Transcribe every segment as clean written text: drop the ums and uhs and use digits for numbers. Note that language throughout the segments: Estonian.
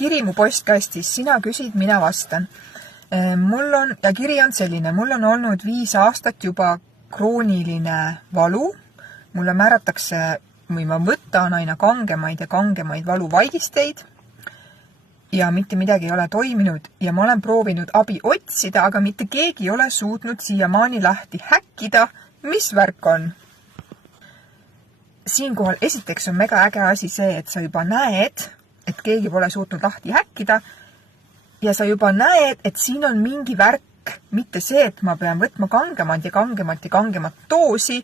kiri mu postkastis, sina küsid, mina vastan. Ja kiri on selline, mul on olnud 5 aastat juba krooniline valu. Mulle määratakse või ma võtan aina kangemaid ja kangemaid valuvaigisteid ja mitte midagi ei ole toiminud ja ma olen proovinud abi otsida, aga mitte keegi ei ole suutnud siiamaani lahti häkkida. Mis värk on? Siinkohal esiteks on mega äge asi see, et sa juba näed, et keegi pole suutnud lahti häkkida ja sa juba näed, et siin on mingi värk, mitte see, et ma pean võtma kangemat doosi,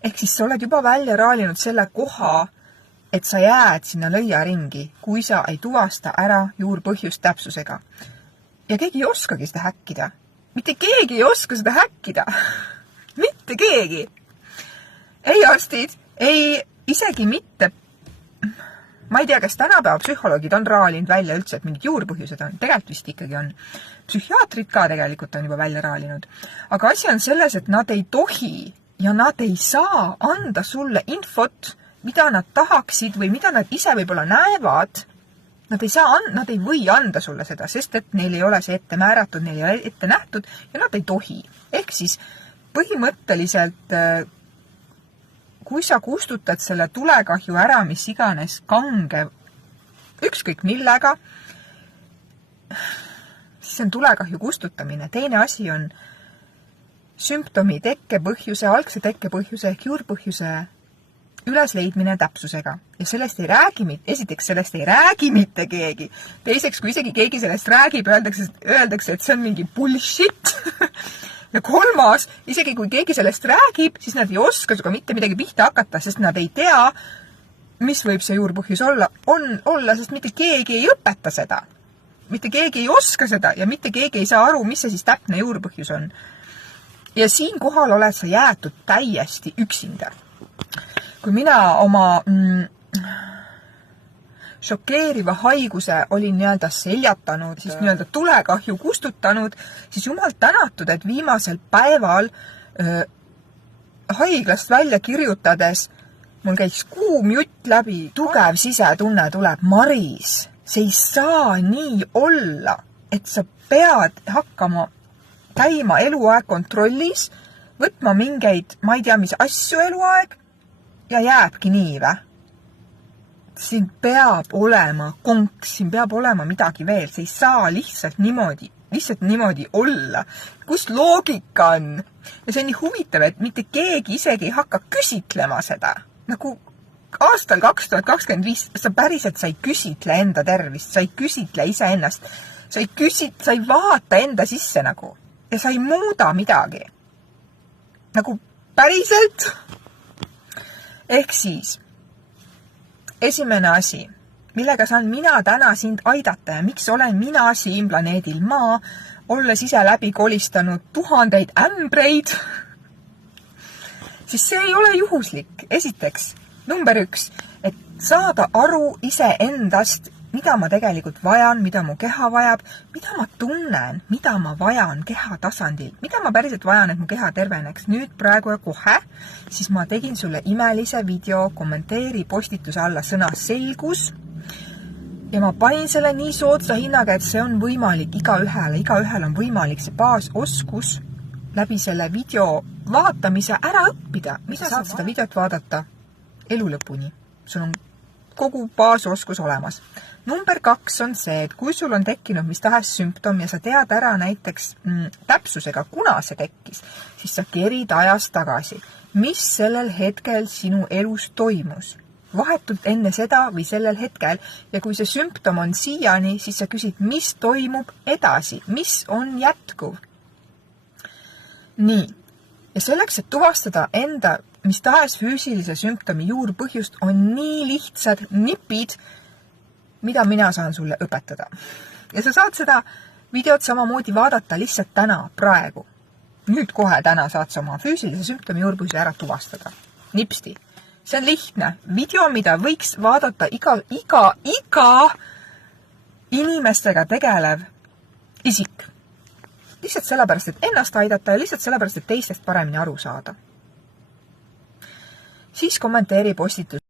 ehk siis sa oled juba välja raalinud selle koha, et sa jääd sinna lõiaringi, kui sa ei tuvasta ära juurpõhjust täpsusega. Ja keegi ei oskagi seda häkkida. Mitte keegi ei oska seda häkkida. Mitte keegi. Ei arstid, ei isegi mitte. Ma ei tea, kas tänapäeva psühholoogid on raalinud välja üldse, et mingid juurpõhjused on. Tegelikult vist ikkagi on. Psühhiaatrid ka tegelikult on juba välja raalinud. Aga asi on selles, et nad ei tohi ja nad ei saa anda sulle infot, mida nad tahaksid või mida nad ise võib-olla näevad. Nad ei või anda sulle seda, sest et neil ei ole see ette määratud, neil ei ole ette nähtud ja nad ei tohi. Ehk siis põhimõtteliselt, kui sa kustutad selle tulekahju ära, mis iganes kange, ükskõik millega, siis on tulekahju kustutamine. Teine asi on sümptomi tekkepõhjuse, algse tekkepõhjuse ehk juurpõhjuse ülesleidmine täpsusega. Ja esiteks sellest ei räägi mitte keegi. Teiseks, kui isegi keegi sellest räägib, öeldakse, et see on mingi bullshit. Ja kolmas, isegi kui keegi sellest räägib, siis nad ei oska suga mitte midagi pihta hakata, sest nad ei tea, mis võib see juurpõhjus olla, sest mitte keegi ei õpeta seda. Mitte keegi ei oska seda ja mitte keegi ei saa aru, mis see siis täpne juurpõhjus on. Ja siin kohal oled sa jäetud täiesti üksinda. Kui mina oma šokeeriva haiguse olin seljatanud, siis tulekahju kustutanud, siis jumal tänatud, et viimasel päeval haiglast välja kirjutades mul käiks kuum jutt läbi, tugev sisetunne tuleb. Maris, see ei saa nii olla, et sa pead hakkama käima eluaeg kontrollis, võtma mingeid, ma ei tea, mis asju eluaeg ja jääbki nii vä? Siin peab olema konks, siin peab olema midagi veel, see ei saa lihtsalt niimoodi olla. Kus loogika on? Ja see on nii huvitav, et mitte keegi isegi ei hakka küsitlema seda. Nagu aastal 2025 sa päriselt sa ei küsitle enda tervist, sa ei küsitle iseennast, sa ei vaata enda sisse nagu ja sa ei muuda midagi. Nagu päriselt. Ehk siis esimene asi, millega saan mina täna sind aidata ja miks olen mina siin planeedil Maa, olles ise läbi kolistanud 1000 ämbreid, siis see ei ole juhuslik. Esiteks, number 1, et saada aru ise endast, mida ma tegelikult vajan, mida mu keha vajab, mida ma tunnen, mida ma vajan keha tasandil, mida ma päriselt vajan, et mu keha terveneks. Nüüd praegu ja kohe, siis ma tegin sulle imelise video, kommenteeri postituse alla sõna selgus ja ma panin selle nii soodsa hinnaga, et see on võimalik igaühel on võimalik see baasoskus läbi selle video vaatamise ära õppida. Mida saad seda videot vaadata elu lõpuni? Sul on kogu baasoskus olemas. Number 2 on see, et kui sul on tekkinud mis tahes sümptom ja sa tead ära näiteks täpsusega, kuna see tekkis, siis sa kerid ajas tagasi. Mis sellel hetkel sinu elus toimus? Vahetult enne seda või sellel hetkel ja kui see sümptom on siiani, siis sa küsid, mis toimub edasi, mis on jätkuv. Nii, ja selleks, et tuvastada enda mis tahes füüsilise sümptomi juurpõhjust on nii lihtsad nipid, mida mina saan sulle õpetada. Ja sa saad seda videot samamoodi vaadata lihtsalt täna, praegu. Nüüd kohe täna saad sa oma füüsilise sümptomi juurpõhjuse ära tuvastada. Nipsti. See on lihtne video, mida võiks vaadata iga inimestega tegelev isik. Lihtsalt sellepärast, et ennast aidata ja lihtsalt sellepärast, et teistest paremini aru saada. Siis kommenteeri postitus.